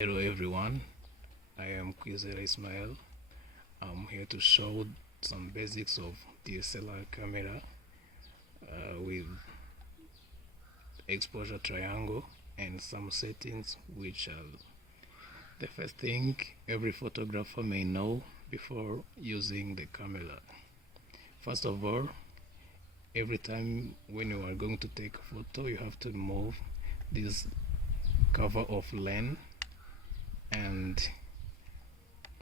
Hello everyone, I am Kwizera Ismail. I'm here to show some basics of DSLR camera with exposure triangle and some settings which are the first thing every photographer may know before using the camera. First of all, every time when you are going to take a photo, you have to remove this cover of lens and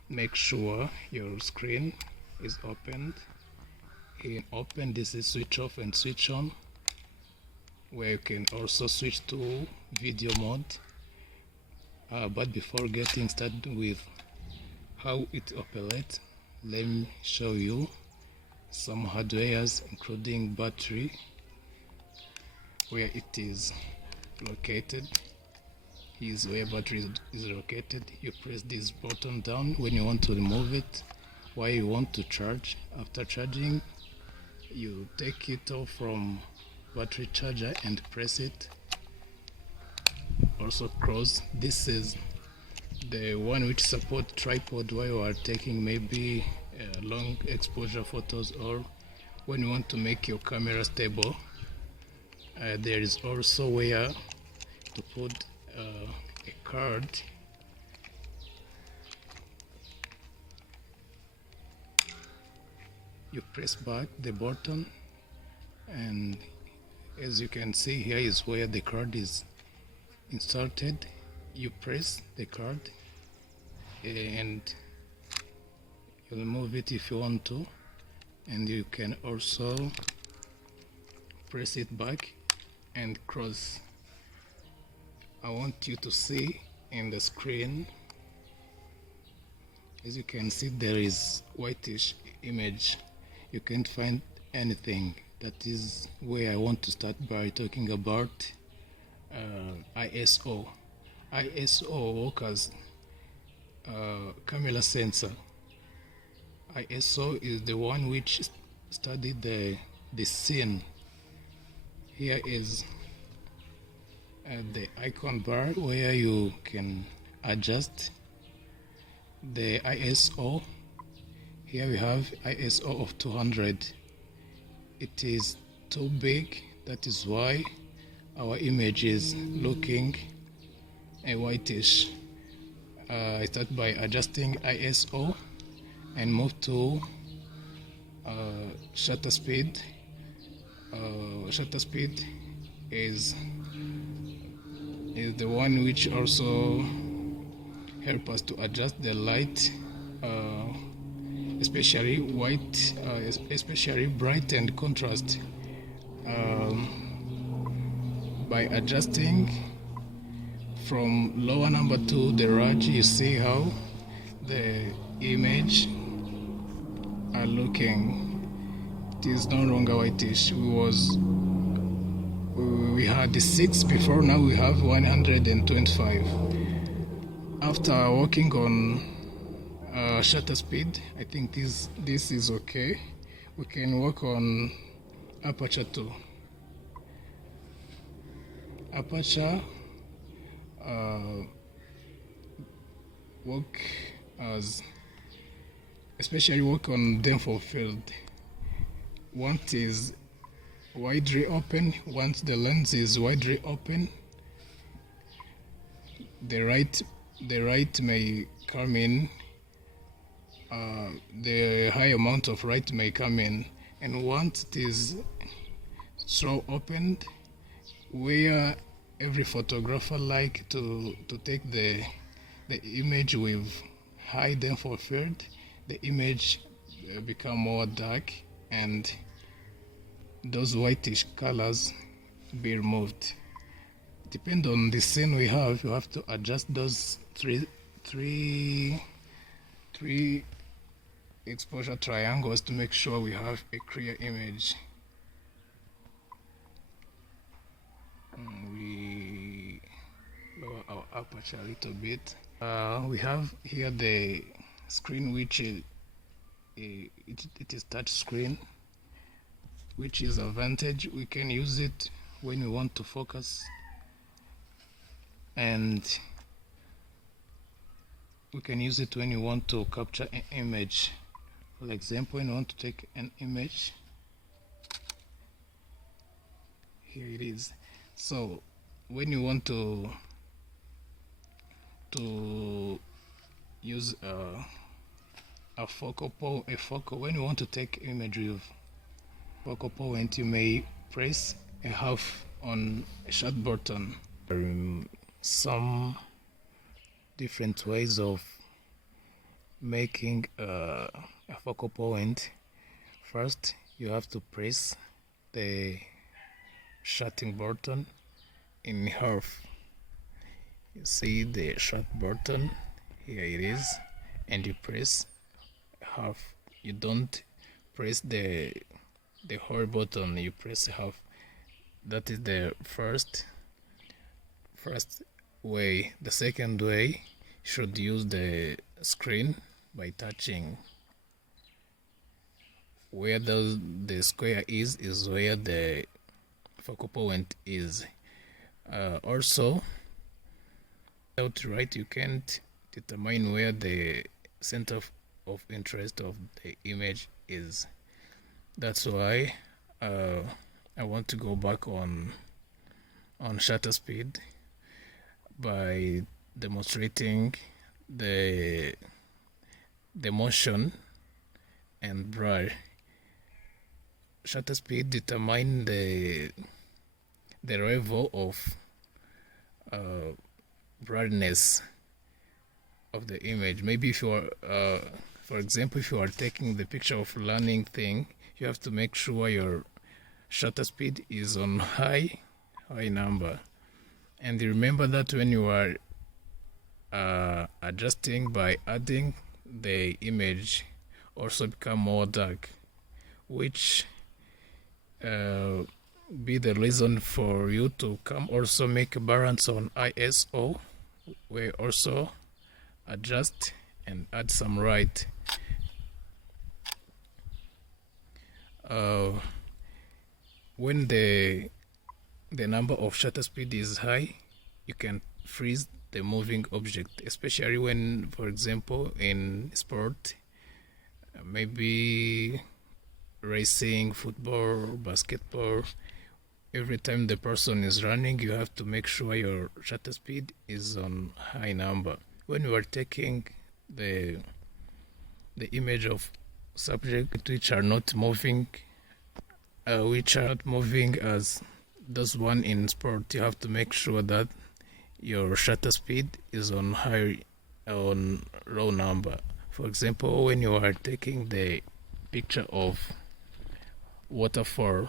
make sure your screen is opened. In open, this is switch off and switch on, where you can also switch to video mode. But before getting started with how it operates, let me show you some hardwares, including battery, where it is located. Here's where battery is located. You press this button down when you want to remove it, while you want to charge. After charging, you take it off from battery charger and press it. Also cross. This is the one which support tripod while you are taking maybe long exposure photos, or when you want to make your camera stable. There is also where to put a card. You press back the button, and as you can see, here is where the card is inserted. You press the card and you remove it if you want to, and you can also press it back and cross. I want you to see in the screen, as you can see, there is whitish image. You can't find anything. That is where I want to start by talking about ISO. ISO works as camera sensor. ISO is the one which studied the scene. Here is the icon bar where you can adjust the ISO. Here we have ISO of 200. It is too big, that is why our image is looking whitish. I start by adjusting ISO and move to shutter speed. Shutter speed is the one which also help us to adjust the light, especially white, especially bright and contrast. By adjusting from lower number to the large, you see how the image are looking. It is no longer whitish. We had the 6 before, now we have 125. After working on shutter speed, I think this is okay. We can work on aperture too. Aperture work as, especially work on depth of field. Once is widely open, once the lens is widely open, the light may come in, the high amount of light may come in, and once it is so opened, where every photographer like to take the image with high depth of field, the image become more dark and those whitish colors be removed. Depend on the scene we have, you have to adjust those three exposure triangles to make sure we have a clear image. We lower our aperture a little bit. We have here the screen, which it is touch screen, which is advantage. We can use it when we want to focus and we can use it when you want to capture an image. For example, when you want to take an image, here it is. So when you want to use a focal when you want to take imagery of focal point, you may press a half on a shot button. Some different ways of making a focal point. First, you have to press the shutting button in half. You see the shut button, here it is, and you press half. You don't press the whole button, you press half. That is the first way. The second way, you should use the screen by touching. Where the square is where the focal point is. Also, without right, you can't determine where the center of interest of the image is. That's why I want to go back on shutter speed by demonstrating the motion and blur. Shutter speed determine the level of brightness of the image. Maybe if you are, for example, if you are taking the picture of learning thing, you have to make sure your shutter speed is on high number. And remember that when you are adjusting by adding, the image also become more dark, which be the reason for you to come also make a balance on ISO, where also adjust and add some light. When the number of shutter speed is high, you can freeze the moving object, especially when, for example, in sport, maybe racing, football, basketball. Every time the person is running, you have to make sure your shutter speed is on high number. When you are taking the image of subject which are not moving as those one in sport, you have to make sure that your shutter speed is on low number. For example, when you are taking the picture of waterfall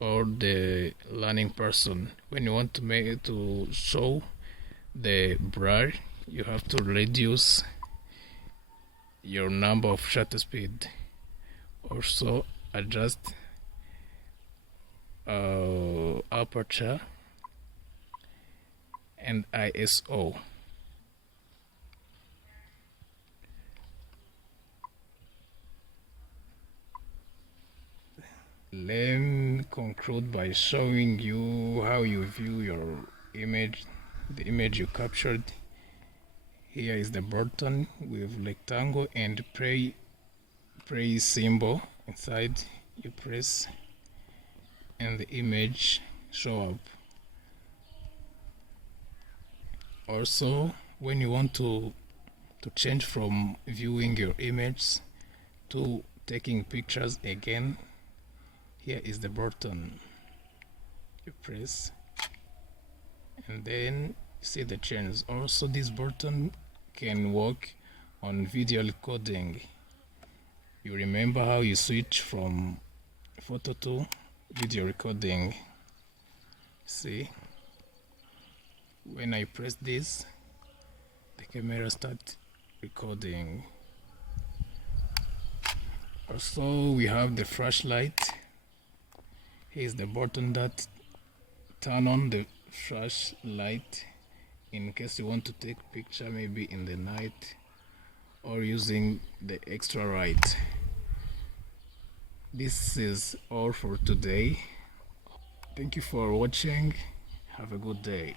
or the learning person, when you want to show the blur, you have to reduce your number of shutter speed. Also adjust aperture and ISO. Let me conclude by showing you how you view your image, the image you captured. Here is the button with rectangle and play symbol inside. You press and the image show up. Also, when you want to change from viewing your image to taking pictures again, here is the button. You press and then you see the change. Also, this button can work on video recording. You remember how you switch from photo to video recording. See, when I press this, the camera starts recording. Also, we have the flashlight. Here's the button that turn on the flashlight in case you want to take picture maybe in the night or using the extra light. This is all for today. Thank you for watching. Have a good day.